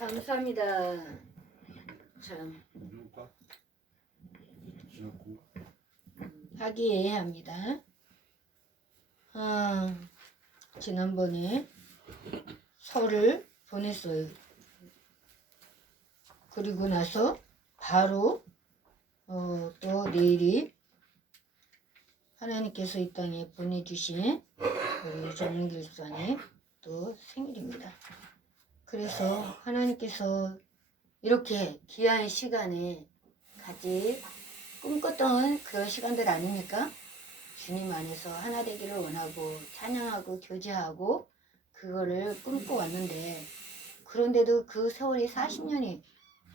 감사합니다. 참 화기애애합니다. 지난번에 설을 보냈어요. 그리고 나서 바로 또 내일이 하나님께서 이 땅에 보내주신 우리 정문길 집사님 또 생일입니다. 그래서 하나님께서 이렇게 귀한 시간에 같이 꿈꿨던 그런 시간들 아닙니까? 주님 안에서 하나 되기를 원하고 찬양하고 교제하고 그거를 꿈꿔왔는데, 그런데도 그 세월이 40년이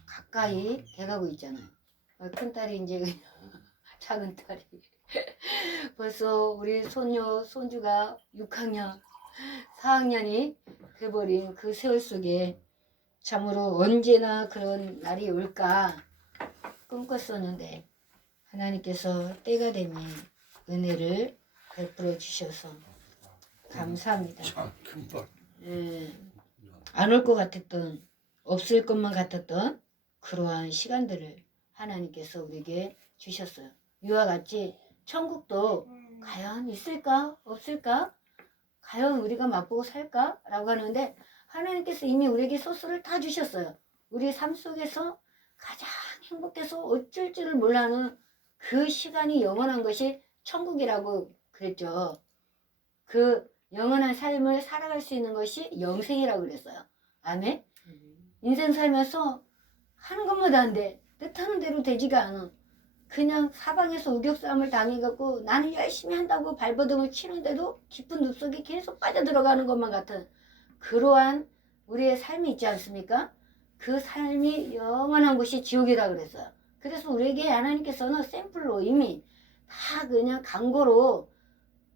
가까이 돼가고 있잖아요. 큰딸이 이제 작은 딸이 벌써 우리 손주가 6학년 4학년이 돼버린 그 세월 속에 참으로 언제나 그런 날이 올까 꿈꿨었는데, 하나님께서 때가 되면 은혜를 베풀어 주셔서 감사합니다. 안 올 것 같았던, 없을 것만 같았던 그러한 시간들을 하나님께서 우리에게 주셨어요. 이와 같이 천국도 과연 있을까 없을까, 과연 우리가 맛보고 살까 라고 하는데, 하나님께서 이미 우리에게 소스를 다 주셨어요. 우리 삶 속에서 가장 행복해서 어쩔 줄을 몰라하는 그 시간이 영원한 것이 천국이라고 그랬죠. 그 영원한 삶을 살아갈 수 있는 것이 영생이라고 그랬어요. 아멘. 인생 살면서 하는 것마다 안 돼. 뜻하는 대로 되지가 않아. 그냥 사방에서 우격싸움을 당해갖고 나는 열심히 한다고 발버둥을 치는데도 깊은 늪속에 계속 빠져들어가는 것만 같은 그러한 우리의 삶이 있지 않습니까? 그 삶이 영원한 곳이 지옥이라 그랬어요. 그래서 우리에게 하나님께서는 샘플로 이미 다 그냥 강고로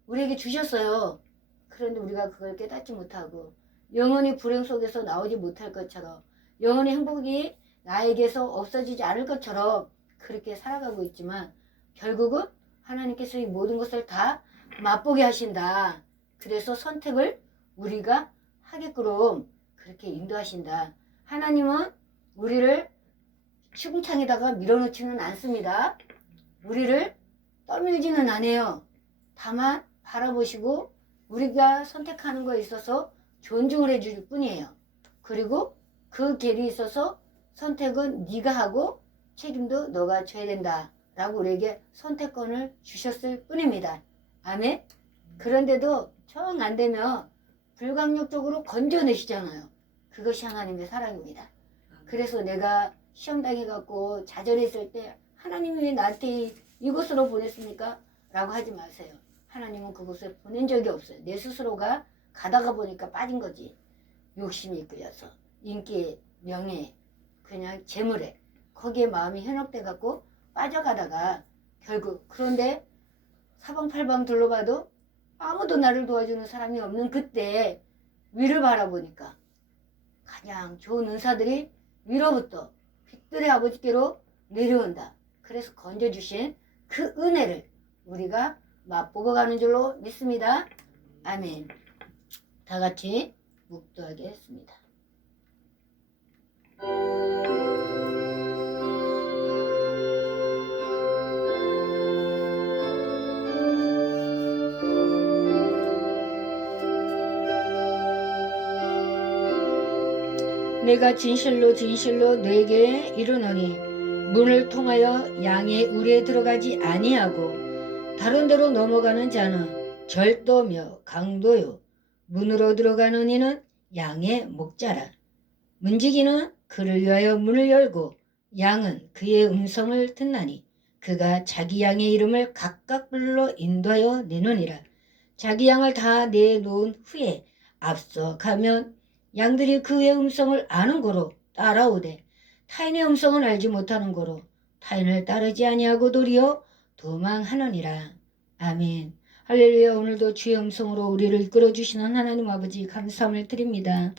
우리에게 주셨어요. 그런데 우리가 그걸 깨닫지 못하고 영원히 불행 속에서 나오지 못할 것처럼, 영원히 행복이 나에게서 없어지지 않을 것처럼 그렇게 살아가고 있지만, 결국은 하나님께서 이 모든 것을 다 맛보게 하신다. 그래서 선택을 우리가 하게끔 그렇게 인도하신다. 하나님은 우리를 시궁창에다가 밀어넣지는 않습니다. 우리를 떠밀지는 않아요. 다만 바라보시고 우리가 선택하는 거에 있어서 존중을 해줄 뿐이에요. 그리고 그 길이 있어서 선택은 네가 하고 책임도 너가 져야 된다 라고 우리에게 선택권을 주셨을 뿐입니다. 아멘. 그런데도 정 안 되면 불강력적으로 건져내시잖아요. 그것이 하나님의 사랑입니다. 그래서 내가 시험 당해갖고 좌절했을 때 하나님이 왜 나한테 이곳으로 보냈습니까? 라고 하지 마세요. 하나님은 그곳에 보낸 적이 없어요. 내 스스로가 가다가 보니까 빠진 거지. 욕심이 끌려서 인기, 명예, 그냥 재물에 거기에 마음이 현혹돼 갖고 빠져가다가 결국, 그런데 사방팔방 둘러봐도 아무도 나를 도와주는 사람이 없는 그때 위를 바라보니까 가장 좋은 은사들이 위로부터 빛들의 아버지께로 내려온다. 그래서 건져주신 그 은혜를 우리가 맛보고 가는 줄로 믿습니다. 아멘. 다 같이 묵도하겠습니다. 내가 진실로 진실로 네게 이르노니 문을 통하여 양의 우리에 들어가지 아니하고 다른 데로 넘어가는 자는 절도며 강도요, 문으로 들어가는 이는 양의 목자라. 문지기는 그를 위하여 문을 열고 양은 그의 음성을 듣나니 그가 자기 양의 이름을 각각 불러 인도하여 내노니라. 자기 양을 다 내놓은 후에 앞서 가면 양들이 그의 음성을 아는 고로 따라오되 타인의 음성은 알지 못하는 고로 타인을 따르지 아니하고 도리어 도망하느니라. 아멘. 할렐루야. 오늘도 주의 음성으로 우리를 이끌어 주시는 하나님 아버지 감사함을 드립니다.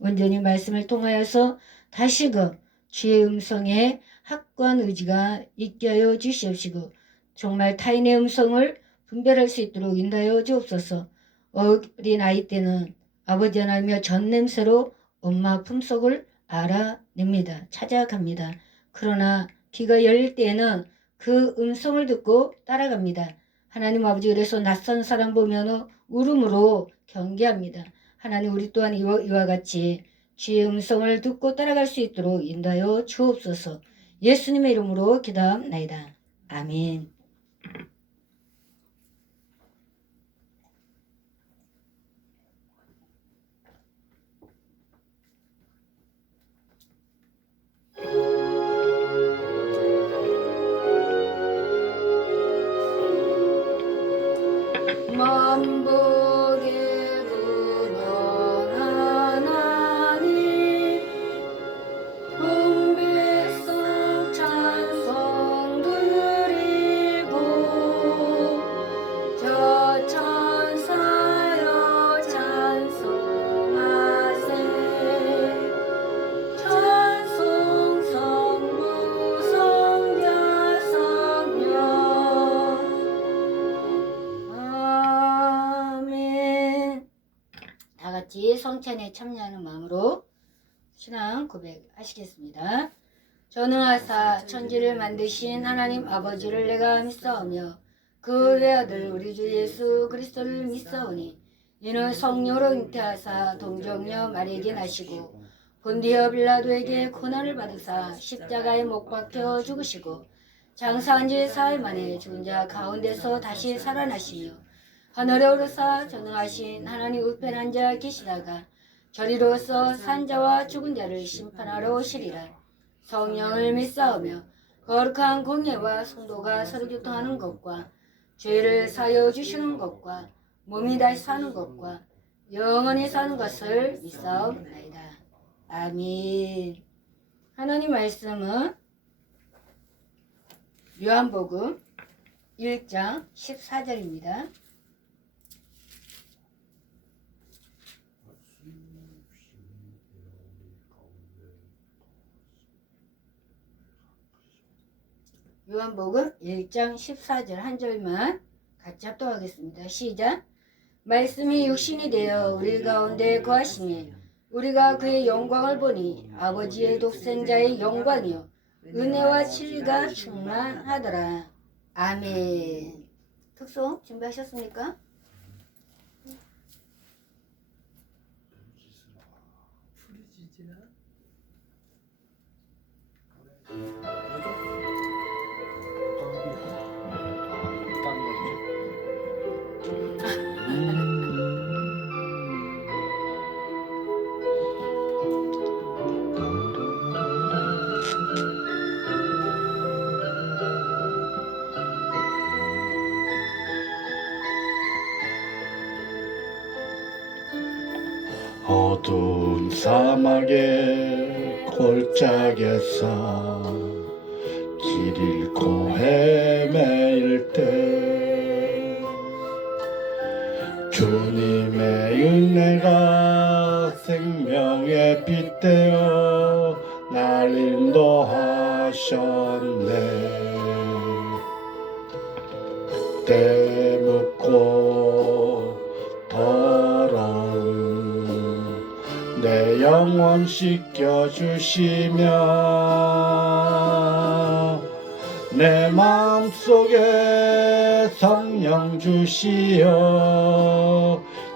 온전히 말씀을 통하여서 다시금 주의 음성에 확고한 의지가 있게 하여 주시옵시고 정말 타인의 음성을 분별할 수 있도록 인도하여 주옵소서. 어린 아이 때는 아버지 하나님의 전 냄새로 엄마 품속을 알아냅니다. 찾아갑니다. 그러나 귀가 열릴 때에는 그 음성을 듣고 따라갑니다. 하나님 아버지, 그래서 낯선 사람 보면 울음으로 경계합니다. 하나님, 우리 또한 이와 같이 주의 음성을 듣고 따라갈 수 있도록 인도하여 주옵소서. 예수님의 이름으로 기도합나이다. 아멘. 만복의 근원한 하나님, 온 백성 찬송 드리고, 저 천사여 찬송하세. 찬송 성부 성자 성령. 아멘. 다 같이 성찬에 참여하는 마음으로 신앙 고백하시겠습니다. 전능하사 천지를 만드신 하나님 아버지를 내가 믿사오며 그 외아들 우리 주 예수 그리스도를 믿사오니 이는 성령으로 잉태하사 동정녀 마리에게 나시고 본디오 빌라도에게 고난을 받으사 십자가에 못 박혀 죽으시고 장사한 지 사흘 만에 죽은 자 가운데서 다시 살아나시며 하늘에 오르사 전능하신 하나님 우편한 자 계시다가 저리로서 산자와 죽은 자를 심판하러 오시리라. 성령을 믿사오며 거룩한 공예와 성도가 서로 교통하는 것과 죄를 사여 주시는 것과 몸이 다시 사는 것과 영원히 사는 것을 믿사옵나이다. 아멘. 하나님 말씀은 요한복음 1장 14절입니다. 요한복음 1장 14절 한 절만 같이 합독하겠습니다. 시작. 말씀이 육신이 되어 우리 가운데 거하시며 우리가 그의 영광을 보니 아버지의 독생자의 영광이요 은혜와 진리가 충만하더라. 아멘. 특송 준비하셨습니까? 어두운 사막의 골짜기에서 길 잃고 헤매일 때 주님의 은혜가 생명의 빛 되어 날 인도하셨네. 때 묻고 더러운 내 영혼 씻겨주시며 내 마음속에 성령 주시어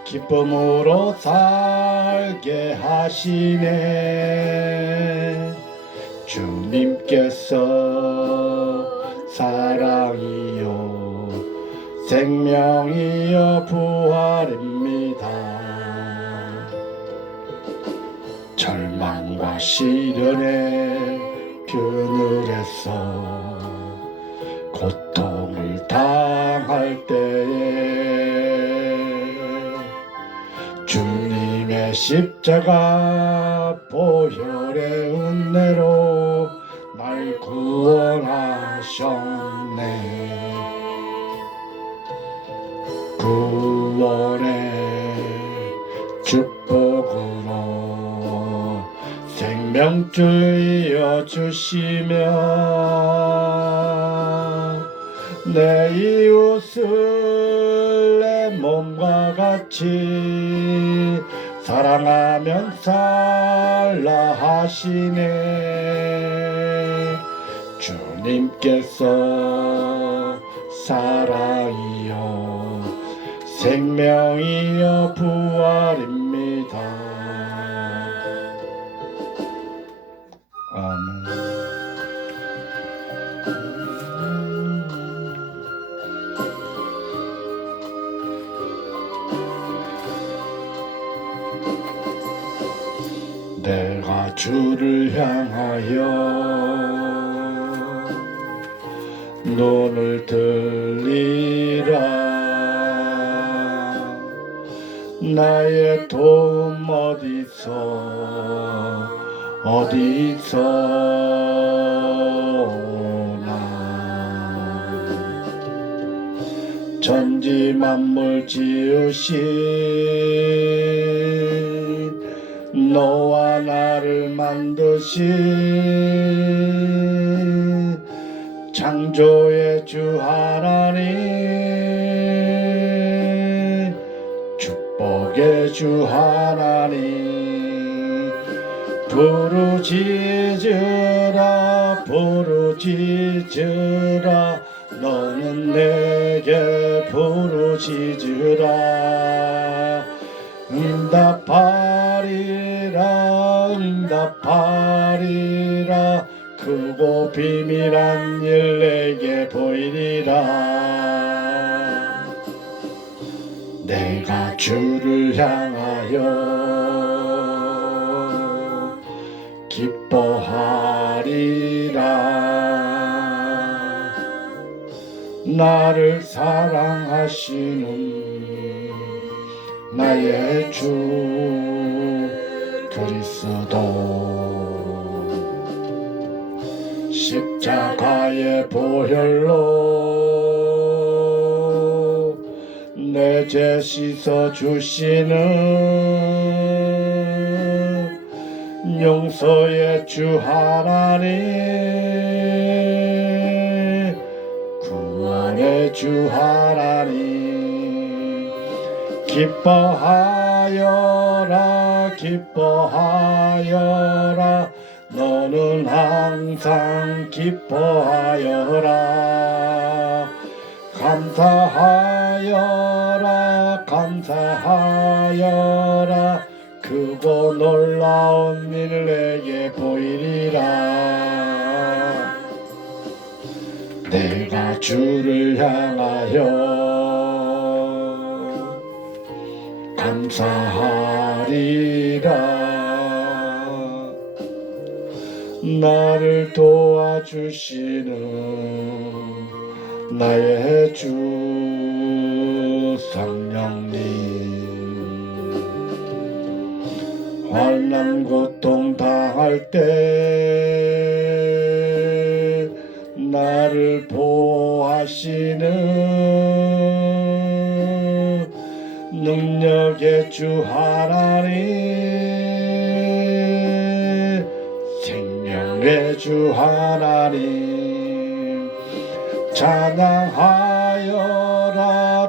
기쁨으로 살게 하시네. 주님께서 사랑이요 생명이요 부활입니다. 절망과 시련의 그늘에서 고통을 당할 때에 주님의 십자가 보혈의 은혜로 날 구원하셨네. 구원의 축복으로 생명줄 이어주시며 내 이웃을 내 몸과 같이 사랑하면 살라 하시네. 주님께서 사랑이요 생명이요 부활입니다. 아멘. 내가 주를 향하여 눈을 들리라. 나의 도움 어디서 오나. 천지 만물 지으신 너와 나를 만드신 창조의 주 하나님, 축복의 주 하나님, 부르짖으라 부르짖으라 너는 내게 부르짖으라. 응답하리라 크고 비밀한 일 내게 보이리라. 내가 주를 향하여 기뻐하리라. 나를 사랑하시는 나의 주 그리스도. 십자가의 보혈로 내 죄 씻어 주시는 용서의 주 하나님, 구원의 주 하나님, 기뻐하여라 기뻐하여라 너는 항상 기뻐하여라. 감사하여라 감사하여라 크고 놀라운 일 내게 보이리라. 내가 주를 향하여 감사하리라. 나를 도와주시는 나의 주 성령님, 환난 고통 당할 때 나를 보호하시는 능력의 주 하나님, 생명의 주 하나님, 찬양하여라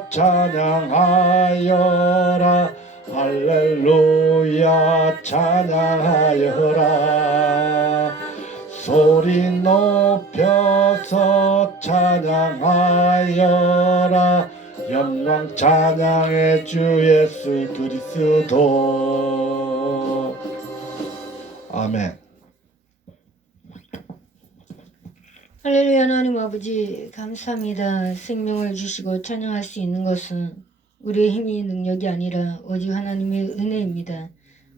찬양하여라 할렐루야 찬양하여라. 소리 높여서 찬양하여라. 영광 찬양의 주 예수 그리스도. 아멘. 할렐루야. 하나님 아버지 감사합니다. 생명을 주시고 찬양할 수 있는 것은 우리의 힘이 능력이 아니라 오직 하나님의 은혜입니다.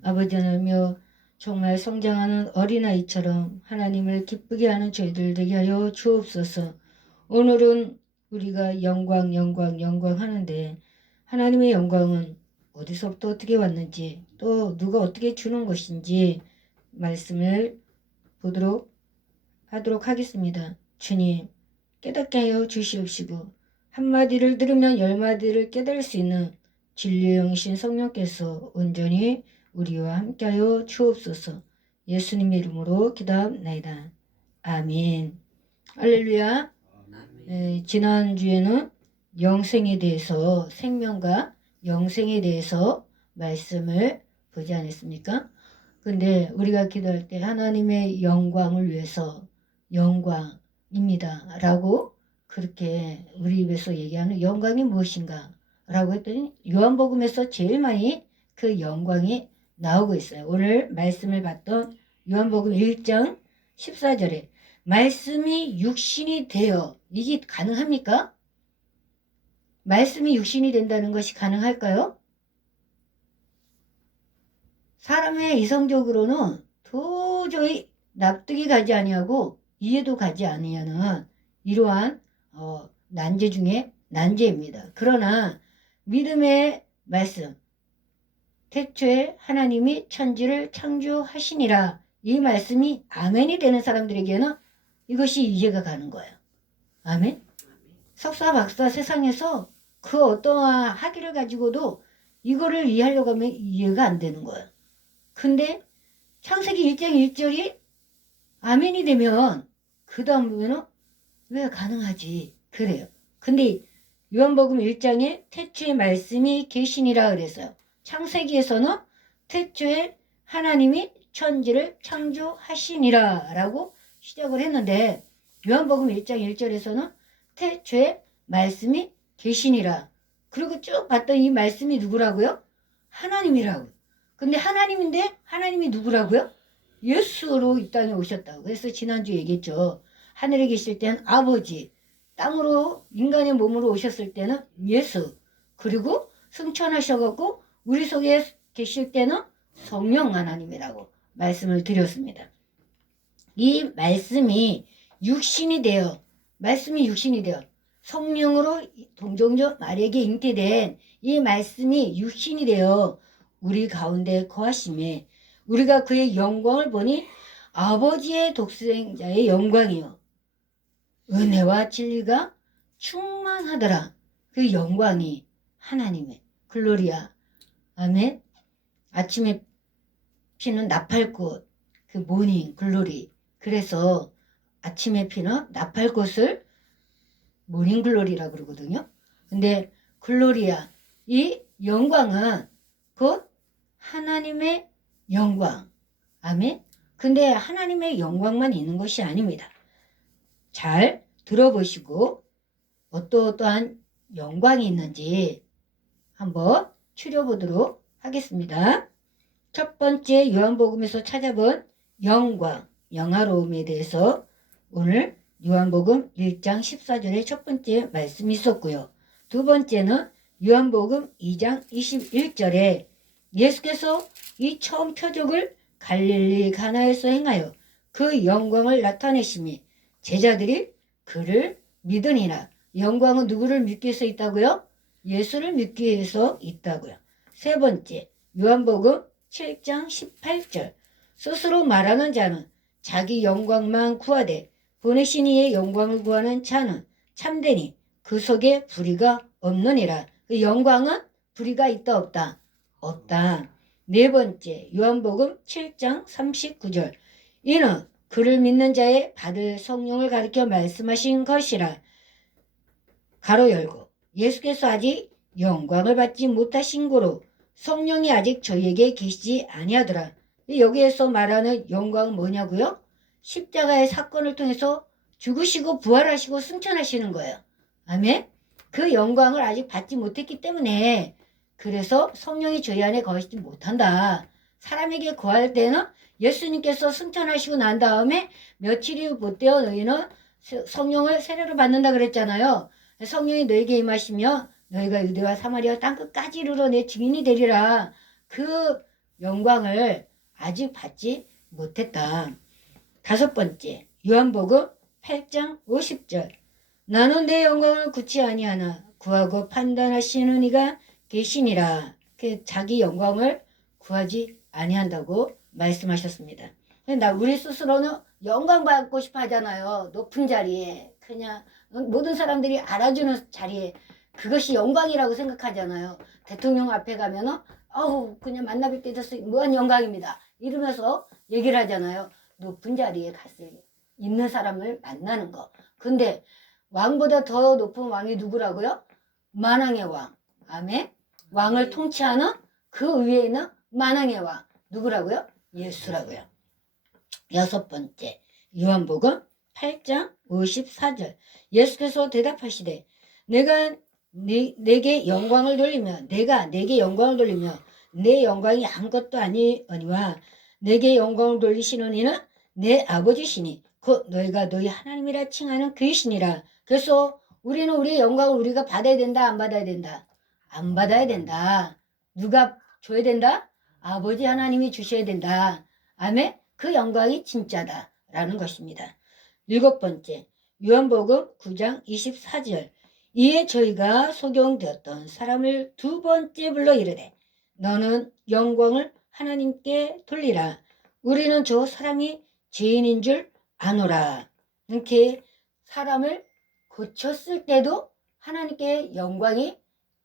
아버지 하나님여, 정말 성장하는 어린아이처럼 하나님을 기쁘게 하는 저희들 되게 하여 주옵소서. 오늘은 우리가 영광 하는데 하나님의 영광은 어디서부터 어떻게 왔는지, 또 누가 어떻게 주는 것인지 말씀을 하도록 하겠습니다. 주님, 깨닫게 하여 주시옵시고 한마디를 들으면 열마디를 깨달을 수 있는 진리의 영이신 성령께서 온전히 우리와 함께하여 주옵소서. 예수님의 이름으로 기도합나이다. 아멘. 할렐루야. 지난주에는 영생에 대해서, 생명과 영생에 대해서 말씀을 보지 않았습니까? 근데 우리가 기도할 때 하나님의 영광을 위해서 영광입니다 라고 그렇게 우리 입에서 얘기하는 영광이 무엇인가 라고 했더니 요한복음에서 제일 많이 그 영광이 나오고 있어요. 오늘 말씀을 봤던 요한복음 1장 14절에 말씀이 육신이 되어, 이게 가능합니까? 말씀이 육신이 된다는 것이 가능할까요? 사람의 이성적으로는 도저히 납득이 가지 아니하고 이해도 가지 아니하는 이러한 난제 중에 난제입니다. 그러나 믿음의 말씀, 태초에 하나님이 천지를 창조하시니라, 이 말씀이 아멘이 되는 사람들에게는 이것이 이해가 가는 거예요. 아멘. 석사 박사 세상에서 그 어떠한 학위를 가지고도 이거를 이해하려고 하면 이해가 안 되는 거예요. 근데 창세기 1장 1절이 아멘이 되면 그 다음 보면은 왜 가능하지? 그래요. 근데 요한복음 1장에 태초에 말씀이 계시니라 그랬어요. 창세기에서는 태초에 하나님이 천지를 창조하시니라 라고 시작을 했는데 요한복음 1장 1절에서는 태초에 말씀이 계시니라. 그리고 쭉 봤던 이 말씀이 누구라고요? 하나님이라고요. 근데 하나님인데 하나님이 누구라고요? 예수로 이 땅에 오셨다고. 그래서 지난주 얘기했죠. 하늘에 계실 때는 아버지, 땅으로 인간의 몸으로 오셨을 때는 예수, 그리고 승천하셔갖고 우리 속에 계실 때는 성령 하나님이라고 말씀을 드렸습니다. 이 말씀이 육신이 되어, 말씀이 육신이 되어 성령으로 동정저 마리아에게 잉태된 이 말씀이 육신이 되어 우리 가운데 거하심에 우리가 그의 영광을 보니 아버지의 독생자의 영광이요 은혜와 진리가 충만하더라. 그 영광이 하나님의 글로리아. 아멘. 아침에 피는 나팔꽃, 그 모닝 글로리. 그래서 아침에 피는 나팔꽃을 모닝 글로리라 그러거든요. 근데 글로리아, 이 영광은 곧 하나님의 영광. 아멘. 근데 하나님의 영광만 있는 것이 아닙니다. 잘 들어보시고 어떠한 영광이 있는지 한번 추려보도록 하겠습니다. 첫 번째 요한복음에서 찾아본 영광, 영화로움에 대해서 오늘 요한복음 1장 14절에 첫 번째 말씀이 있었고요. 두 번째는 요한복음 2장 21절에 예수께서 이 처음 표적을 갈릴리 가나에서 행하여 그 영광을 나타내심이 제자들이 그를 믿으니라. 영광은 누구를 믿기 위해서 있다고요? 예수를 믿기 위해서 있다고요. 세 번째 요한복음 7장 18절 스스로 말하는 자는 자기 영광만 구하되 보내신 이의 영광을 구하는 자는 참되니 그 속에 불의가 없느니라. 그 영광은 불의가 있다 없다? 없다. 네 번째 요한복음 7장 39절 이는 그를 믿는 자의 받을 성령을 가리켜 말씀하신 것이라. 가로 열고 예수께서 아직 영광을 받지 못하신 고로 성령이 아직 저희에게 계시지 아니하더라. 여기에서 말하는 영광은 뭐냐고요? 십자가의 사건을 통해서 죽으시고 부활하시고 승천하시는 거예요. 아멘. 그 영광을 아직 받지 못했기 때문에 그래서 성령이 저희 안에 거하지 못한다. 사람에게 거할 때는 예수님께서 승천하시고 난 다음에 며칠이 못되어 너희는 성령을 세례로 받는다 그랬잖아요. 성령이 너에게 임하시며 너희가 유대와 사마리아 땅끝까지 이르러 내 증인이 되리라. 그 영광을 아직 받지 못했다. 다섯 번째 요한복음 8장 50절 나는 내 영광을 굳지 아니하나 구하고 판단하시는 이가 계시니라. 그 자기 영광을 구하지 아니한다고 말씀하셨습니다. 우리 스스로는 영광 받고 싶어 하잖아요. 높은 자리에 그냥 모든 사람들이 알아주는 자리에 그것이 영광이라고 생각하잖아요. 대통령 앞에 가면은 그냥 만나뵐 때 됐어 무한 영광입니다 이러면서 얘기를 하잖아요. 높은 자리에 갔을 있는 사람을 만나는 거. 근데 왕보다 더 높은 왕이 누구라고요? 만왕의 왕. 아멘. 왕을 통치하는 그 위에는 만왕의 왕 누구라고요? 예수라고요. 6번째 요한복음 8장 54절 예수께서 대답하시되 내가 내게 영광을 돌리며 내가 내게 영광을 돌리며 내 영광이 아무것도 아니오니와 내게 영광을 돌리시는 이는 내 아버지시니 곧 너희가 너희 하나님이라 칭하는 그이시니라. 그래서 우리는 우리의 영광을 우리가 받아야 된다, 안 받아야 된다? 안 받아야 된다. 누가 줘야 된다? 아버지 하나님이 주셔야 된다. 아멘. 그 영광이 진짜다 라는 것입니다. 7번째 요한복음 9장 24절 이에 저희가 소경되었던 사람을 2번째 불러 이르되 너는 영광을 하나님께 돌리라. 우리는 저 사람이 죄인인 줄 아노라. 이렇게 사람을 고쳤을 때도 하나님께 영광이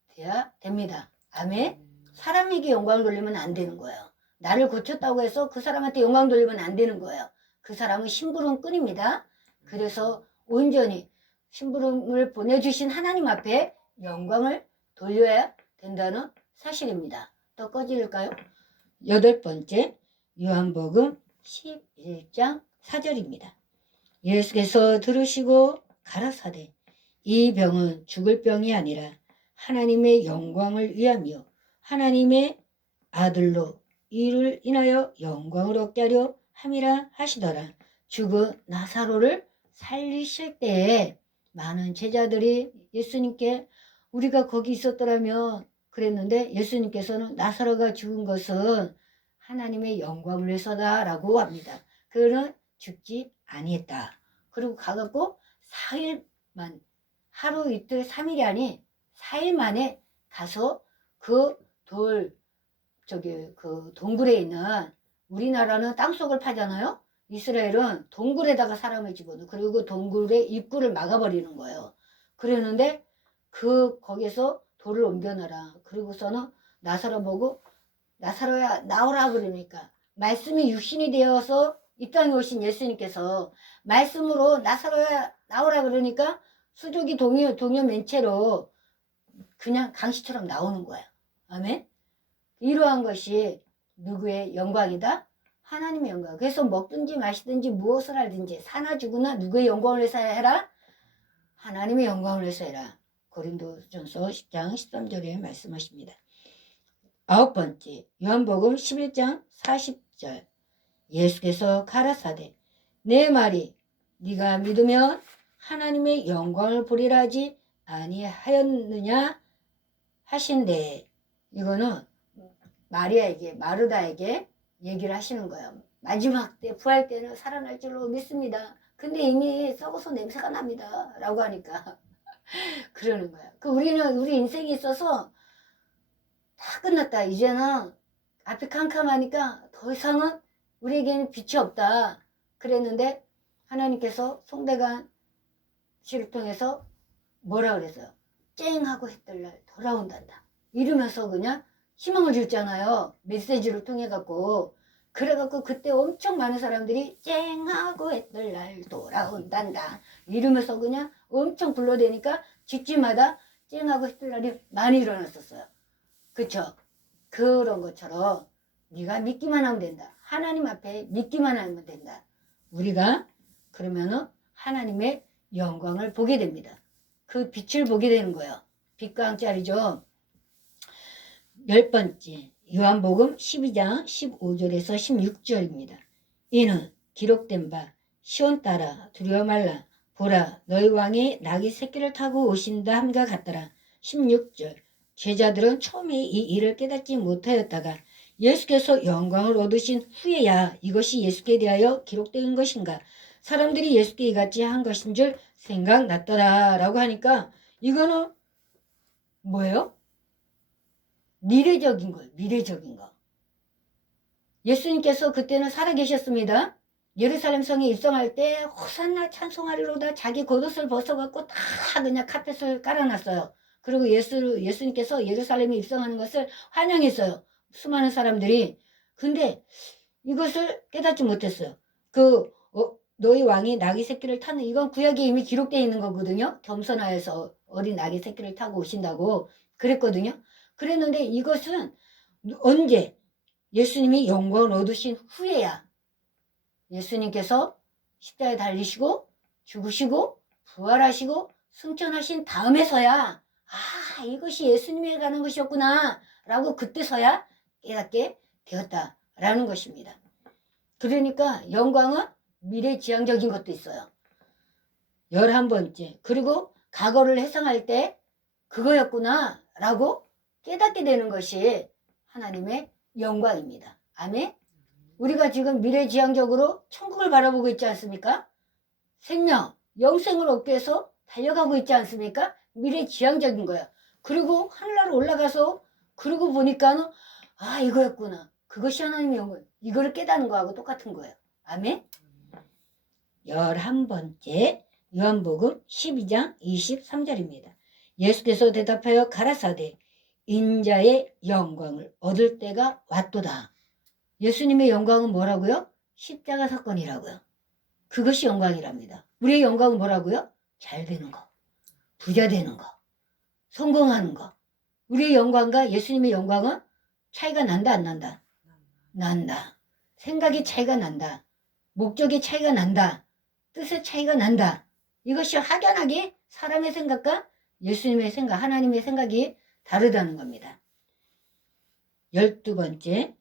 돼야 됩니다. 아멘. 사람에게 영광을 돌리면 안 되는 거예요. 나를 고쳤다고 해서 그 사람한테 영광 돌리면 안 되는 거예요. 그 사람은 심부름꾼입니다. 그래서 온전히 심부름을 보내주신 하나님 앞에 영광을 돌려야 된다는 사실입니다. 또 꺼질까요? 8번째 요한복음 11장 4절입니다. 예수께서 들으시고 가라사대 이 병은 죽을 병이 아니라 하나님의 영광을 위함이요 하나님의 아들로 이를 인하여 영광을 얻게 하려 함이라 하시더라. 죽은 나사로를 살리실 때에 많은 제자들이 예수님께 우리가 거기 있었더라면 그랬는데 예수님께서는 나사로가 죽은 것은 하나님의 영광을 위해서다 라고 합니다. 그는 죽지 아니했다. 그리고 가갖고 4일만 하루 이틀 3일이 아니 4일 만에 가서 그 동굴에 있는 우리나라는 땅속을 파잖아요. 이스라엘은 동굴에다가 사람을 집어넣어. 그리고 동굴의 입구를 막아버리는 거예요. 그러는데 거기서 돌을 옮겨놔라. 그리고서는 나사로 보고 나사로야 나오라 그러니까 말씀이 육신이 되어서 이 땅에 오신 예수님께서 말씀으로 나사로야 나오라 그러니까 수족이 동요 맨채로 그냥 강시처럼 나오는 거예요. 아멘. 이러한 것이 누구의 영광이다? 하나님의 영광. 그래서 먹든지 마시든지 무엇을 하든지 사나 죽으나 누구의 영광을 위해서 해라? 하나님의 영광을 위해서 해라. 고린도전서 10장 13절에 말씀하십니다. 9번째 요한복음 11장 40절 예수께서 가라사대 내 말이 네가 믿으면 하나님의 영광을 보리라 하지 아니하였느냐 하신대. 이거는 마르다에게 얘기를 하시는 거예요. 마지막 때 부활 때는 살아날 줄로 믿습니다. 근데 이미 썩어서 냄새가 납니다 라고 하니까 그러는 거예요. 우리는 우리 인생이 있어서 다 끝났다. 이제는 앞이 캄캄하니까 더 이상은 우리에게는 빛이 없다 그랬는데 하나님께서 송대관 씨를 통해서 뭐라 그랬어요? 쨍하고 했던 날 돌아온단다 이러면서 그냥 희망을 줬잖아요. 메시지를 통해 갖고. 그래갖고 그때 엄청 많은 사람들이 쨍하고 했던 날 돌아온단다 이러면서 그냥 엄청 불러대니까 집집마다 쨍하고 했던 날이 많이 일어났었어요. 그쵸? 그런 것처럼 네가 믿기만 하면 된다. 하나님 앞에 믿기만 하면 된다. 우리가 그러면은 하나님의 영광을 보게 됩니다. 그 빛을 보게 되는 거예요. 빛과 함께하리죠. 10번째 요한복음 12장 15절에서 16절입니다. 이는 기록된 바 시온 딸아 두려워 말라 보라 너희 왕이 나귀 새끼를 타고 오신다 함과 같더라. 16절 제자들은 처음에 이 일을 깨닫지 못하였다가 예수께서 영광을 얻으신 후에야 이것이 예수께 대하여 기록된 것인가 사람들이 예수께 이같이 한 것인 줄 생각났더라 라고 하니까 이거는 뭐예요? 미래적인 거예요. 미래적인 거. 예수님께서 그때는 살아계셨습니다. 예루살렘 성에 입성할 때 호산나 찬송하리로다 자기 겉옷을 벗어갖고 다 그냥 카펫을 깔아놨어요. 그리고 예수님께서 예루살렘에 입성하는 것을 환영했어요. 수많은 사람들이. 근데 이것을 깨닫지 못했어요. 너희 왕이 나귀 새끼를 타는 이건 구약에 이미 기록되어 있는 거거든요. 겸손하여서 어린 나귀 새끼를 타고 오신다고 그랬거든요. 그랬는데 이것은 언제 예수님이 영광을 얻으신 후에야 예수님께서 십자가에 달리시고 죽으시고 부활하시고 승천하신 다음에서야 이것이 예수님에 가는 것이었구나 라고 그때서야 깨닫게 되었다라는 것입니다. 그러니까 영광은 미래지향적인 것도 있어요. 11번째, 그리고 과거를 회상할 때 그거였구나 라고 깨닫게 되는 것이 하나님의 영광입니다. 아멘. 우리가 지금 미래지향적으로 천국을 바라보고 있지 않습니까? 생명, 영생을 얻기 위해서 달려가고 있지 않습니까? 미래지향적인 거야. 그리고 하늘나라로 올라가서 그러고 보니까는 이거였구나. 그것이 하나님의 영광. 이거를 깨닫는 거하고 똑같은 거예요. 아멘. 11번째, 요한복음 12장 23절입니다. 예수께서 대답하여 가라사대 인자의 영광을 얻을 때가 왔도다. 예수님의 영광은 뭐라고요? 십자가 사건이라고요. 그것이 영광이랍니다. 우리의 영광은 뭐라고요? 잘 되는 거, 부자 되는 거, 성공하는 거. 우리의 영광과 예수님의 영광은 차이가 난다, 안 난다? 난다. 생각의 차이가 난다. 목적의 차이가 난다. 뜻의 차이가 난다. 이것이 확연하게 사람의 생각과 예수님의 생각, 하나님의 생각이 다르다는 겁니다. 12번째,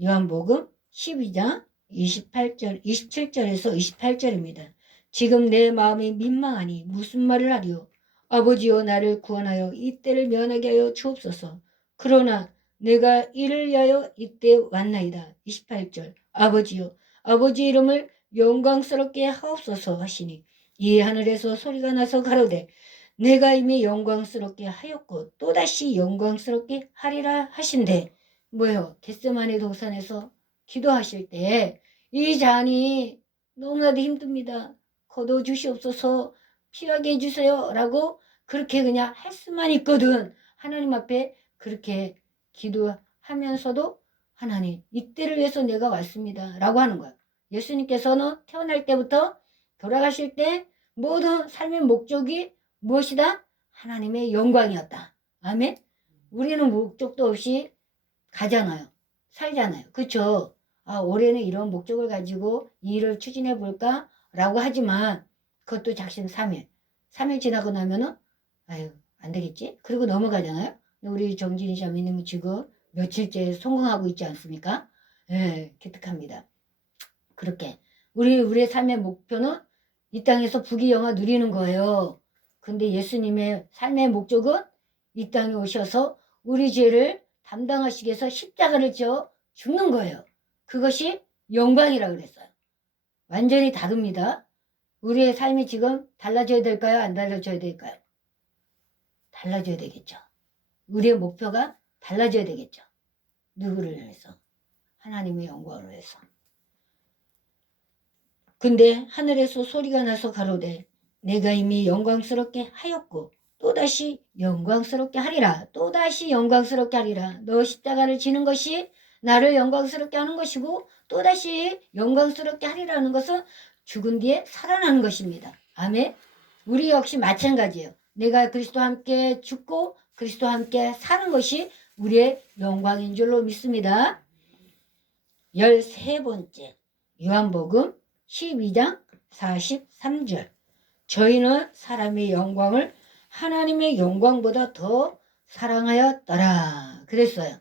요한복음 12장 27절에서 28절입니다. 지금 내 마음이 민망하니 무슨 말을 하리요? 아버지여 나를 구원하여 이때를 면하게 하여 주옵소서. 그러나 내가 이를 위하여 이때 왔나이다. 28절. 아버지여 아버지 이름을 영광스럽게 하옵소서 하시니 이 하늘에서 소리가 나서 가로되 내가 이미 영광스럽게 하였고 또다시 영광스럽게 하리라 하신대. 뭐요? 겟세마네 동산에서 기도하실 때 이 잔이 너무나도 힘듭니다. 거둬 주시옵소서, 피하게 해주세요 라고 그렇게 그냥 할 수만 있거든. 하나님 앞에 그렇게 기도하면서도 하나님 이때를 위해서 내가 왔습니다 라고 하는 거야. 예수님께서는 태어날 때부터 돌아가실 때 모든 삶의 목적이 무엇이다? 하나님의 영광이었다. 아멘. 우리는 목적도 없이 가잖아요. 살잖아요. 그렇죠? 올해는 이런 목적을 가지고 이 일을 추진해 볼까? 라고 하지만 그것도 작심 3일. 3일 지나고 나면은 안 되겠지? 그리고 넘어가잖아요. 우리 정진희 자매님은 지금 며칠째 성공하고 있지 않습니까? 예, 기특합니다. 그렇게 우리의 삶의 목표는 이 땅에서 부귀영화 누리는 거예요. 근데 예수님의 삶의 목적은 이 땅에 오셔서 우리 죄를 담당하시기 위해서 십자가를 지어 죽는 거예요. 그것이 영광이라고 그랬어요. 완전히 다릅니다. 우리의 삶이 지금 달라져야 될까요? 안 달라져야 될까요? 달라져야 되겠죠. 우리의 목표가 달라져야 되겠죠. 누구를 위해서? 하나님의 영광을 위해서. 근데 하늘에서 소리가 나서 가로되 내가 이미 영광스럽게 하였고 또다시 영광스럽게 하리라. 또다시 영광스럽게 하리라. 너 십자가를 지는 것이 나를 영광스럽게 하는 것이고 또다시 영광스럽게 하리라는 것은 죽은 뒤에 살아나는 것입니다. 아멘. 우리 역시 마찬가지예요. 내가 그리스도와 함께 죽고 그리스도와 함께 사는 것이 우리의 영광인 줄로 믿습니다. 13번째 요한복음 12장 43절. 저희는 사람의 영광을 하나님의 영광보다 더 사랑하였더라 그랬어요.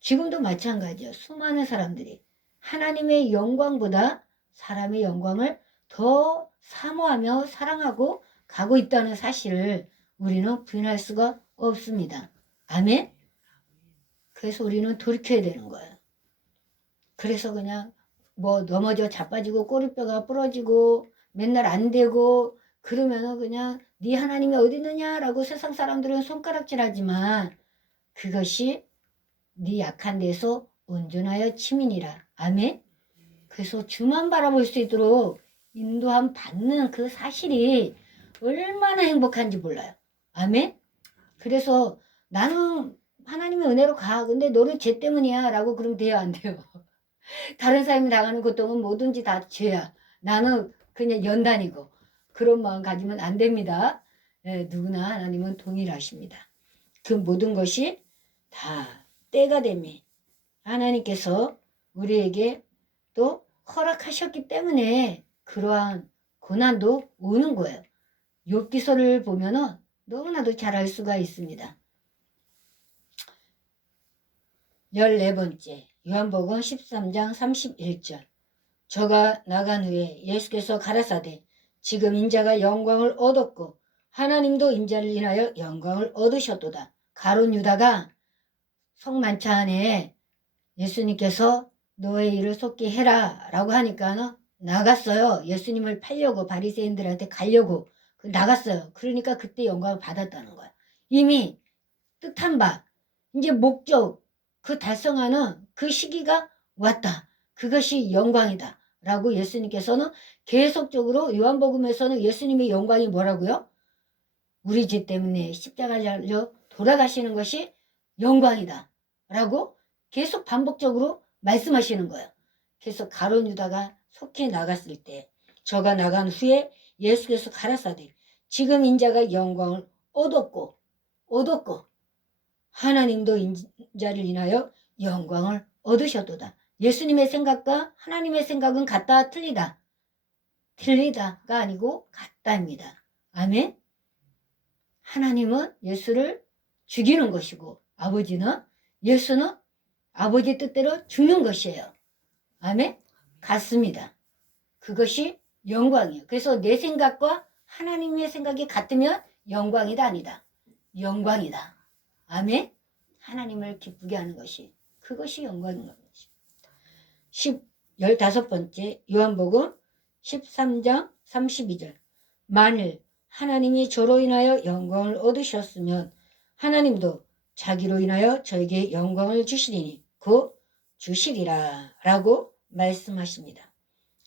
지금도 마찬가지예요. 수많은 사람들이 하나님의 영광보다 사람의 영광을 더 사모하며 사랑하고 가고 있다는 사실을 우리는 부인할 수가 없습니다. 아멘. 그래서 우리는 돌이켜야 되는 거예요. 그래서 그냥 넘어져 자빠지고 꼬리뼈가 부러지고 맨날 안 되고 그러면은 그냥 네 하나님이 어디 있느냐라고 세상 사람들은 손가락질하지만 그것이 네 약한 데서 온전하여 치민이라. 아멘. 그래서 주만 바라볼 수 있도록 인도함 받는 그 사실이 얼마나 행복한지 몰라요. 아멘. 그래서 나는 하나님의 은혜로 가. 근데 너는 죄 때문이야 라고 그러면 돼요, 안 돼요? 다른 사람이 당하는 고통은 뭐든지 다 죄야. 나는 그냥 연단이고. 그런 마음 가지면 안 됩니다. 누구나 하나님은 동일하십니다. 그 모든 것이 다 때가 되면 하나님께서 우리에게 또 허락하셨기 때문에 그러한 고난도 오는 거예요. 욥기서를 보면은 너무나도 잘 알 수가 있습니다. 14번째 요한복음 13장 31절 저가 나간 후에 예수께서 가라사대 지금 인자가 영광을 얻었고 하나님도 인자를 인하여 영광을 얻으셨도다. 가룟 유다가 성만찬에 예수님께서 너의 일을 속히 해라 라고 하니까 나갔어요. 예수님을 팔려고 바리새인들한테 가려고 나갔어요. 그러니까 그때 영광을 받았다는 거야. 이미 뜻한 바 이제 목적 그 달성하는 그 시기가 왔다. 그것이 영광이다 라고 예수님께서는 계속적으로 요한복음에서는 예수님의 영광이 뭐라고요? 우리 죄 때문에 십자가를 달려 돌아가시는 것이 영광이다 라고 계속 반복적으로 말씀하시는 거예요. 그래서 가룟 유다가 속히 나갔을 때 저가 나간 후에 예수께서 가라사대 지금 인자가 영광을 얻었고 하나님도 인자를 인하여 영광을 얻으셨도다. 예수님의 생각과 하나님의 생각은 같다 틀리다? 틀리다가 아니고 같다입니다. 아멘. 하나님은 예수를 죽이는 것이고 예수는 아버지 뜻대로 죽는 것이에요. 아멘. 같습니다. 그것이 영광이에요. 그래서 내 생각과 하나님의 생각이 같으면 영광이다 아니다? 영광이다. 아멘. 하나님을 기쁘게 하는 것이 그것이 영광인 것입니다. 15번째 요한복음 13장 32절 만일 하나님이 저로 인하여 영광을 얻으셨으면 하나님도 자기로 인하여 저에게 영광을 주시리니 곧 주시리라 라고 말씀하십니다.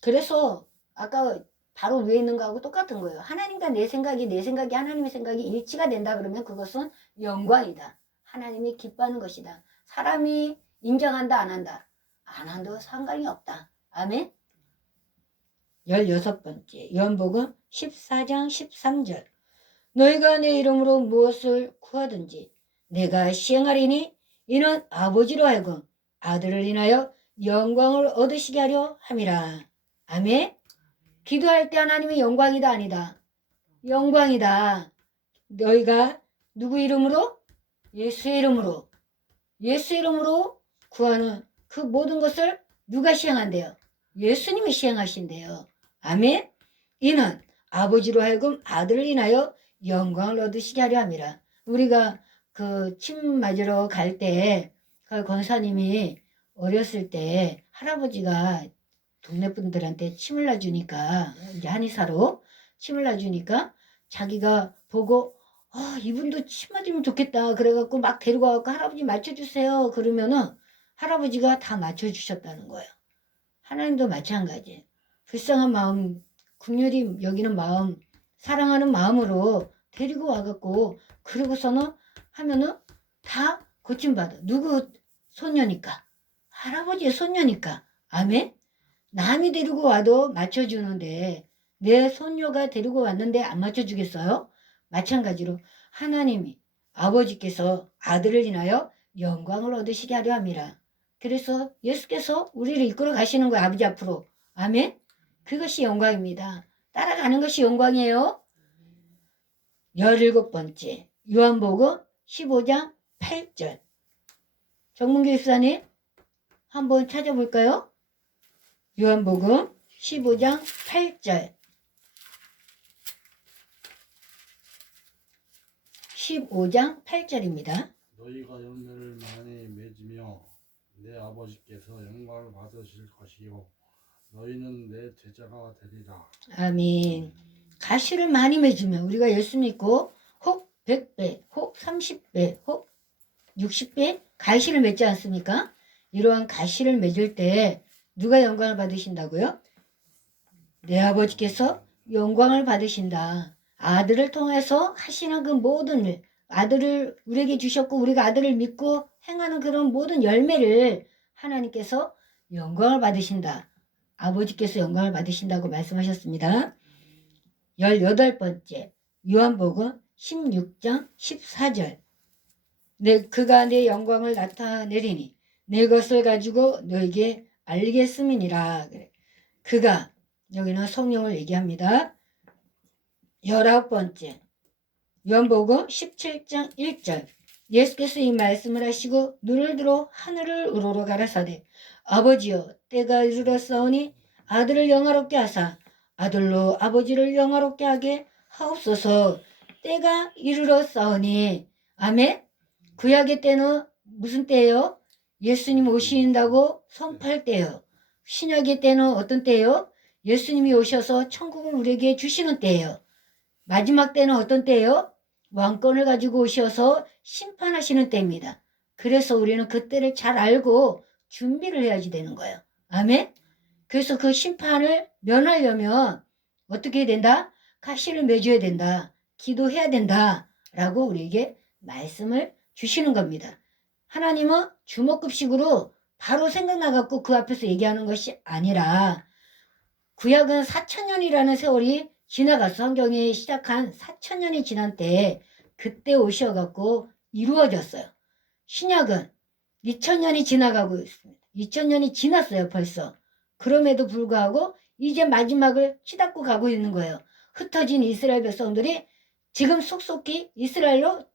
그래서 아까 바로 위에 있는 거하고 똑같은 거예요. 하나님과 내 생각이 하나님의 생각이 일치가 된다 그러면 그것은 영광이다. 하나님이 기뻐하는 것이다. 사람이 인정한다 안 한다? 안 한도 상관이 없다. 아멘. 16번째 요한복음 14장 13절 너희가 내 이름으로 무엇을 구하든지 내가 시행하리니 이는 아버지로 하여금 아들을 인하여 영광을 얻으시게 하려 함이라. 아멘. 기도할 때 하나님의 영광이다 아니다? 영광이다. 너희가 누구 이름으로? 예수의 이름으로 구하는 그 모든 것을 누가 시행한대요? 예수님이 시행하신대요. 아멘. 이는 아버지로 하여금 아들을 인하여 영광을 얻으시게 하려 함이라. 우리가 그 침 맞으러 갈 때 그 권사님이 어렸을 때 할아버지가 동네 분들한테 침을 놔주니까 이제 한의사로 침을 놔주니까 자기가 보고 이분도 침 맞으면 좋겠다 그래갖고 막 데리고 와갖고 할아버지 맞춰주세요 그러면은 할아버지가 다 맞춰주셨다는 거예요. 하나님도 마찬가지. 불쌍한 마음, 긍휼히 여기는 마음, 사랑하는 마음으로 데리고 와갖고 그러고서는 하면은 다 고침받아. 누구 손녀니까? 할아버지의 손녀니까. 아멘? 남이 데리고 와도 맞춰주는데 내 손녀가 데리고 왔는데 안 맞춰주겠어요? 마찬가지로 하나님이 아버지께서 아들을 인하여 영광을 얻으시게 하려 함이라. 그래서 예수께서 우리를 이끌어 가시는 거예요. 아버지 앞으로. 아멘? 그것이 영광입니다. 따라가는 것이 영광이에요. 17번째 요한복음 15장 8절 정문교 집사님 한번 찾아볼까요? 요한복음 15장 8절 15장 8절입니다. 너희가 열매를 많이 맺으며 내 아버지께서 영광을 받으실 것이요 너희는 내 제자가 되리라. 아멘. 가시를 많이 맺으면 우리가 예수 믿고 혹 100배, 혹 30배, 혹 60배 가시를 맺지 않습니까? 이러한 가시를 맺을 때 누가 영광을 받으신다고요? 내 아버지께서 영광을 받으신다. 아들을 통해서 하시는 그 모든 일, 아들을 우리에게 주셨고 우리가 아들을 믿고 행하는 그런 모든 열매를 하나님께서 영광을 받으신다. 아버지께서 영광을 받으신다고 말씀하셨습니다. 18번째 요한복음 16장 14절 그가 내 영광을 나타내리니 내 것을 가지고 너에게 알리겠음이니라. 그래. 그가 여기는 성령을 얘기합니다. 19번째 요한복음 17장 1절 예수께서 이 말씀을 하시고 눈을 들어 하늘을 우러러 가라사대 아버지여 때가 이르렀사오니 아들을 영화롭게 하사 아들로 아버지를 영화롭게 하게 하옵소서. 때가 이르렀사오니 아멘. 구약의 때는 무슨 때예요? 예수님 오신다고 선포할 때예요. 신약의 때는 어떤 때예요? 예수님이 오셔서 천국을 우리에게 주시는 때예요. 마지막 때는 어떤 때예요? 왕권을 가지고 오셔서 심판하시는 때입니다. 그래서 우리는 그 때를 잘 알고 준비를 해야지 되는 거예요. 아멘. 그래서 그 심판을 면하려면 어떻게 해야 된다? 가시를 맺어야 된다. 기도해야 된다. 라고 우리에게 말씀을 주시는 겁니다. 하나님은 주먹급식으로 바로 생각나갖고 그 앞에서 얘기하는 것이 아니라 구약은 4,000년이라는 세월이 지나가서 성경이 시작한 4,000년이 지난 때 그때 오셔갖고 이루어졌어요. 신약은 2,000년이 지나가고 있습니다. 2,000년이 지났어요 벌써. 그럼에도 불구하고 이제 마지막을 치닫고 가고 있는 거예요. 흩어진 이스라엘 백성들이 지금 속속히 이스라엘로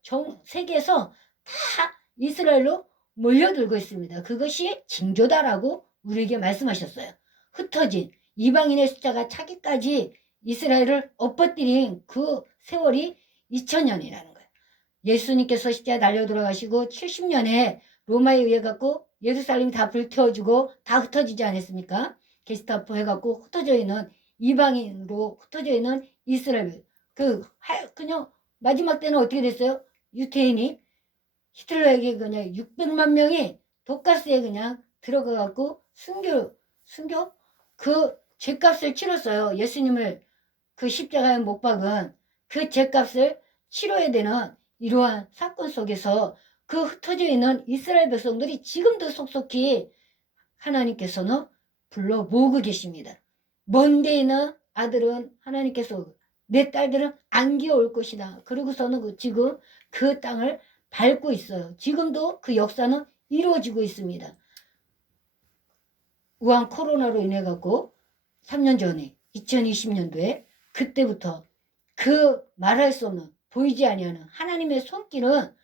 세계에서 다 이스라엘로 몰려들고 있습니다. 그것이 징조다라고 우리에게 말씀하셨어요. 흩어진 이방인의 숫자가 차기까지 이스라엘을 엎어뜨린 그 세월이 2000년이라는 거예요. 예수님께서 십자가에 달려 들어가시고 70년에 로마에 의해 갖고 예루살렘이 다 불태워지고 다 흩어지지 않았습니까? 게스타포 해갖고 흩어져 있는 이방인으로 흩어져 있는 이스라엘 그냥 마지막 때는 어떻게 됐어요? 유태인이 히틀러에게 그냥 600만 명이 독가스에 그냥 들어가갖고 순교 그 죄값을 치렀어요. 예수님을 그 십자가에 못 박은 그 죄값을 치러야 되는 이러한 사건 속에서 그 흩어져 있는 이스라엘 백성들이 지금도 속속히 하나님께서는 불러 모으고 계십니다. 먼 데 있는 아들은 하나님께서 내 딸들은 안겨 올 것이다. 그러고서는 지금 그 땅을 밟고 있어요. 지금도 그 역사는 이루어지고 있습니다. 우한 코로나로 인해 갖고 3년 전에 2020년도에 그때부터 그 말할 수 없는 보이지 아니하는 하나님의 손길은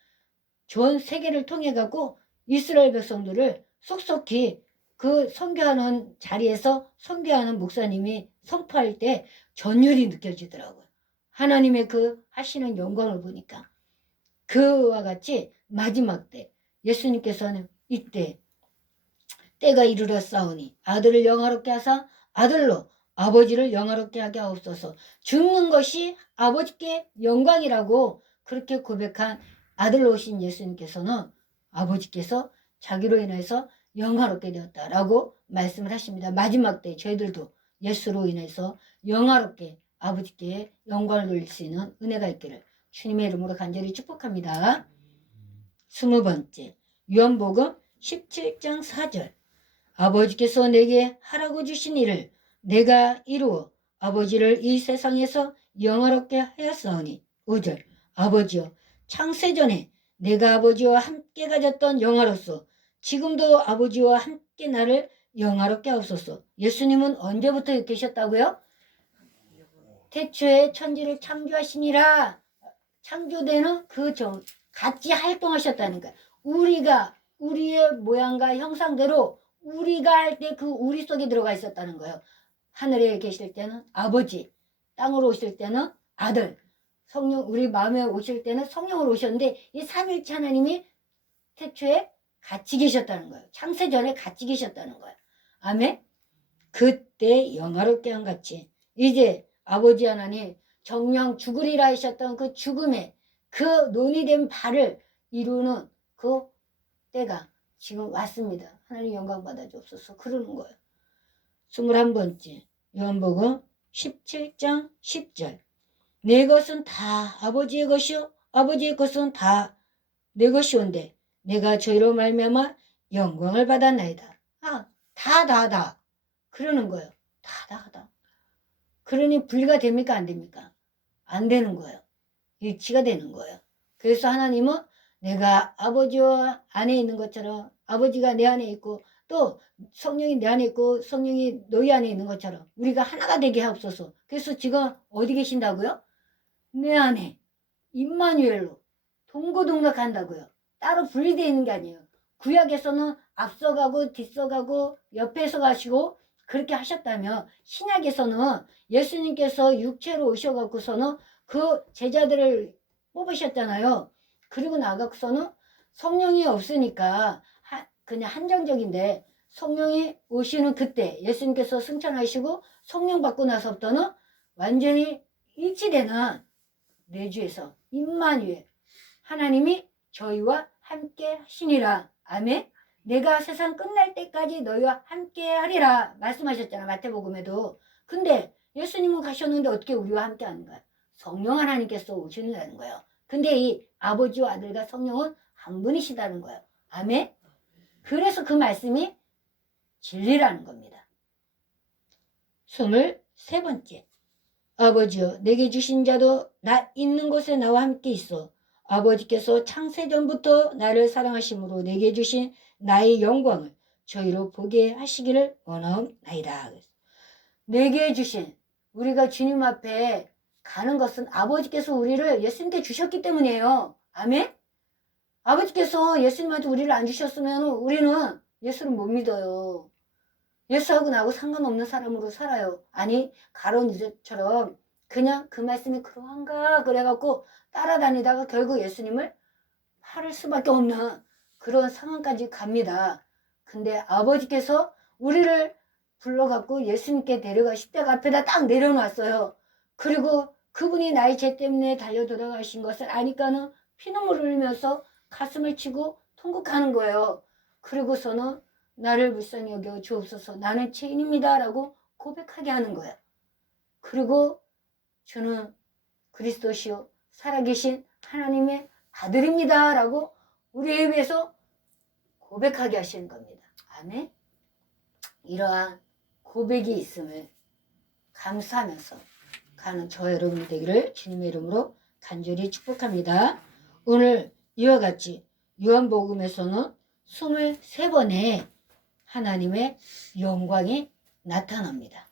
전 세계를 통해 갖고 이스라엘 백성들을 속속히 그 선교하는 자리에서 선교하는 목사님이 선포할 때 전율이 느껴지더라고요. 하나님의 그 하시는 영광을 보니까 그와 같이 마지막 때 예수님께서는 이때 때가 이르렀사오니 아들을 영화롭게 하사 아들로 아버지를 영화롭게 하게 하옵소서. 죽는 것이 아버지께 영광이라고 그렇게 고백한 아들로 오신 예수님께서는 아버지께서 자기로 인해서 영화롭게 되었다라고 말씀을 하십니다. 마지막 때 저희들도 예수로 인해서 영화롭게 아버지께 영광을 돌릴 수 있는 은혜가 있기를 주님의 이름으로 간절히 축복합니다. 20번째 요한복음 17장 4절 아버지께서 내게 하라고 주신 일을 내가 이루어 아버지를 이 세상에서 영화롭게 하였사오니 5절 아버지여 창세전에 내가 아버지와 함께 가졌던 영화로서 지금도 아버지와 함께 나를 영화롭게 하옵소서. 예수님은 언제부터 계셨다고요? 태초에 천지를 창조하시니라. 창조되는 그 전 같이 활동하셨다는 거예요. 우리가 우리의 모양과 형상대로 우리가 할 때 그 우리 속에 들어가 있었다는 거예요. 하늘에 계실 때는 아버지, 땅으로 오실 때는 아들, 성령, 우리 마음에 오실 때는 성령으로 오셨는데 이 삼위일체 하나님이 태초에 같이 계셨다는 거예요. 창세전에 같이 계셨다는 거예요. 아멘. 그때 영화롭게 한 같이 이제 아버지 하나님 정령 죽으리라 하셨던 그 죽음의 그 논의된 바를 이루는 그 때가 지금 왔습니다. 하나님 영광 받아주옵소서. 그러는 거예요. 21번째 요한복음 17장 10절 내 것은 다 아버지의 것이요 아버지의 것은 다 내 것이온데 내가 저희로 말미암아 영광을 받았나이다. 다 그러는 거예요. 다 그러니 분리가 됩니까 안 됩니까? 안 되는 거예요. 일치가 되는 거예요. 그래서 하나님은 내가 아버지와 안에 있는 것처럼 아버지가 내 안에 있고 또 성령이 내 안에 있고 성령이 너희 안에 있는 것처럼 우리가 하나가 되게 하옵소서. 그래서 지금 어디 계신다고요? 내 안에 임마누엘로 동고동락한다고요. 따로 분리되어 있는 게 아니에요. 구약에서는 앞서가고 뒤서가고 옆에서 가시고 그렇게 하셨다면 신약에서는 예수님께서 육체로 오셔갖고서는 그 제자들을 뽑으셨잖아요. 그리고 나가서는 성령이 없으니까 그냥 한정적인데 성령이 오시는 그때 예수님께서 승천하시고 성령 받고 나서부터는 완전히 일치되는 내주에서 임마누엘 하나님이 저희와 함께 하시니라. 아멘. 내가 세상 끝날 때까지 너희와 함께 하리라 말씀하셨잖아. 마태복음에도. 근데 예수님은 가셨는데 어떻게 우리와 함께 하는 거야? 성령 하나님께서 오시는다는 거예요. 근데 이 아버지와 아들과 성령은 한 분이시다는 거예요. 아멘. 그래서 그 말씀이 진리라는 겁니다. 23번째. 아버지여 내게 주신 자도 나 있는 곳에 나와 함께 있어. 아버지께서 창세전부터 나를 사랑하심으로 내게 주신 나의 영광을 저희로 보게 하시기를 원하옵나이다. 내게 주신 우리가 주님 앞에 가는 것은 아버지께서 우리를 예수님께 주셨기 때문이에요. 아멘? 아버지께서 예수님한테 우리를 안 주셨으면 우리는 예수를 못 믿어요. 예수하고 나하고 상관없는 사람으로 살아요. 아니 가론 유대처럼 그냥 그 말씀이 그러한가 그래갖고 따라다니다가 결국 예수님을 팔을 수밖에 없는 그런 상황까지 갑니다. 근데 아버지께서 우리를 불러갖고 예수님께 데려가 십자가 앞에다 딱 내려놨어요. 그리고 그분이 나의 죄 때문에 달려 돌아가신 것을 아니까는 피눈물 흘리면서 가슴을 치고 통곡하는 거예요. 그리고서는 나를 불쌍히 여겨 주옵소서 나는 죄인입니다 라고 고백하게 하는 거예요. 그리고 주는 그리스도시요 살아계신 하나님의 아들입니다 라고 우리에 위해서 고백하게 하시는 겁니다. 아멘. 이러한 고백이 있음을 감사하면서 가는 저 여러분이 되기를 주님의 이름으로 간절히 축복합니다. 오늘 이와 같이 요한복음에서는 23번의 하나님의 영광이 나타납니다.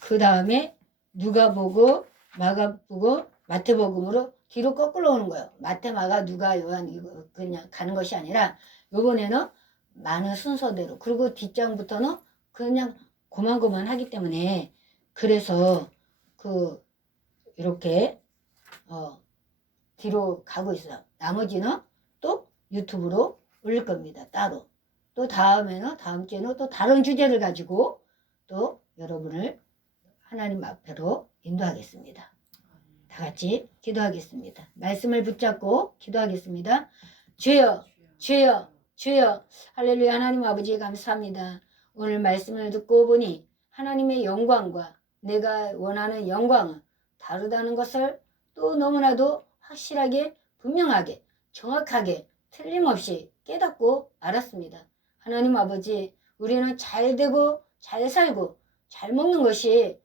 그 다음에 누가복음, 마가복음, 마태복음으로 뒤로 거꾸로 오는 거예요. 마태, 마가, 누가, 요한 이거 그냥 가는 것이 아니라 요번에는 많은 순서대로 그리고 뒷장부터는 그냥 고만고만 하기 때문에 그래서 이렇게 뒤로 가고 있어요. 나머지는 또 유튜브로 올릴 겁니다. 따로. 또 다음에는 다음 주에는 또 다른 주제를 가지고 또 여러분을 하나님 앞으로 인도하겠습니다. 다 같이 기도하겠습니다. 말씀을 붙잡고 기도하겠습니다. 주여 주여 주여 할렐루야. 하나님 아버지 감사합니다. 오늘 말씀을 듣고 보니 하나님의 영광과 내가 원하는 영광은 다르다는 것을 또 너무나도 확실하게 분명하게 정확하게 틀림없이 깨닫고 알았습니다. 하나님 아버지 우리는 잘 되고 잘 살고 잘 먹는 것이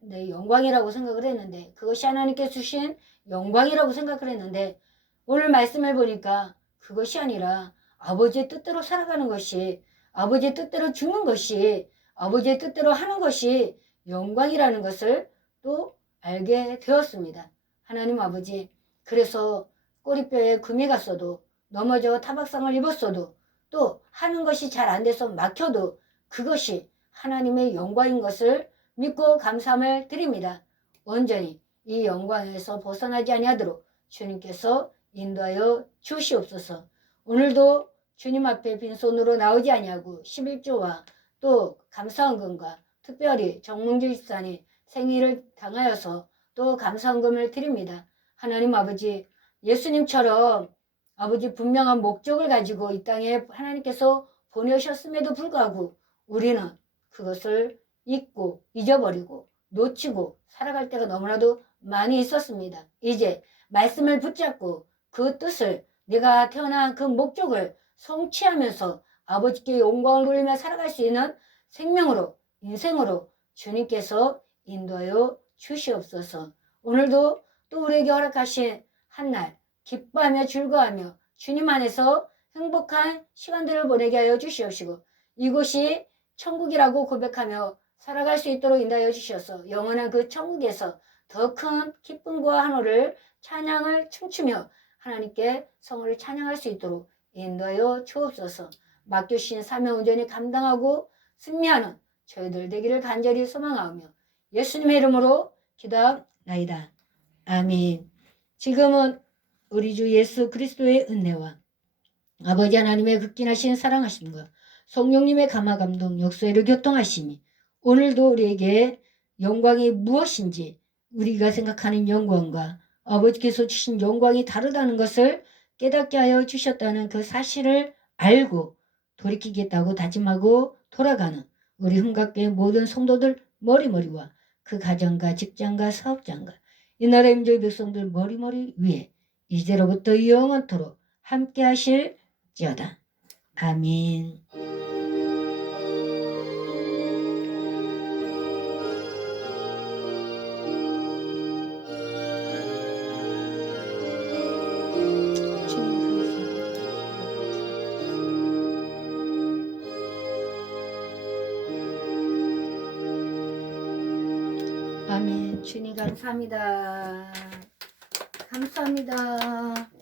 내 영광이라고 생각을 했는데 그것이 하나님께 주신 영광이라고 생각을 했는데 오늘 말씀을 보니까 그것이 아니라 아버지의 뜻대로 살아가는 것이 아버지의 뜻대로 죽는 것이 아버지의 뜻대로 하는 것이 영광이라는 것을 또 알게 되었습니다. 하나님 아버지 그래서 꼬리뼈에 금이 갔어도 넘어져 타박상을 입었어도 또 하는 것이 잘 안 돼서 막혀도 그것이 하나님의 영광인 것을 믿고 감사함을 드립니다. 온전히 이 영광에서 벗어나지 아니하도록 주님께서 인도하여 주시옵소서. 오늘도 주님 앞에 빈손으로 나오지 아니하고 11조와 또 감사헌금과 특별히 정몽주 집사님 생일을 당하여서 또 감사헌금을 드립니다. 하나님 아버지 예수님처럼 아버지 분명한 목적을 가지고 이 땅에 하나님께서 보내셨음에도 불구하고 우리는 그것을 잊고 잊어버리고 놓치고 살아갈 때가 너무나도 많이 있었습니다. 이제 말씀을 붙잡고 그 뜻을 내가 태어난 그 목적을 성취하면서 아버지께 영광을 돌리며 살아갈 수 있는 생명으로 인생으로 주님께서 인도하여 주시옵소서. 오늘도 또 우리에게 허락하신 한날 기뻐하며 즐거워하며 주님 안에서 행복한 시간들을 보내게 하여 주시옵시고 이곳이 천국이라고 고백하며 살아갈 수 있도록 인도하여 주시옵소서. 영원한 그 천국에서 더 큰 기쁨과 한호를 찬양을 춤추며 하나님께 성을 찬양할 수 있도록 인도하여 주옵소서. 맡겨주신 사명 온전히 감당하고 승리하는 저희들 되기를 간절히 소망하며 예수님의 이름으로 기도하나이다. 아멘. 지금은 우리 주 예수 그리스도의 은혜와 아버지 하나님의 극진하신 사랑하심과 성령님의 감화감동 역사를 교통하심이 오늘도 우리에게 영광이 무엇인지 우리가 생각하는 영광과 아버지께서 주신 영광이 다르다는 것을 깨닫게 하여 주셨다는 그 사실을 알고 돌이키겠다고 다짐하고 돌아가는 우리 흥각교회 모든 성도들 머리머리와 그 가정과 직장과 사업장과 이 나라의 민족의 백성들 머리머리 위에 이제로부터 영원토록 함께 하실지어다. 아멘. 아멘. 주님 감사합니다. 감사합니다.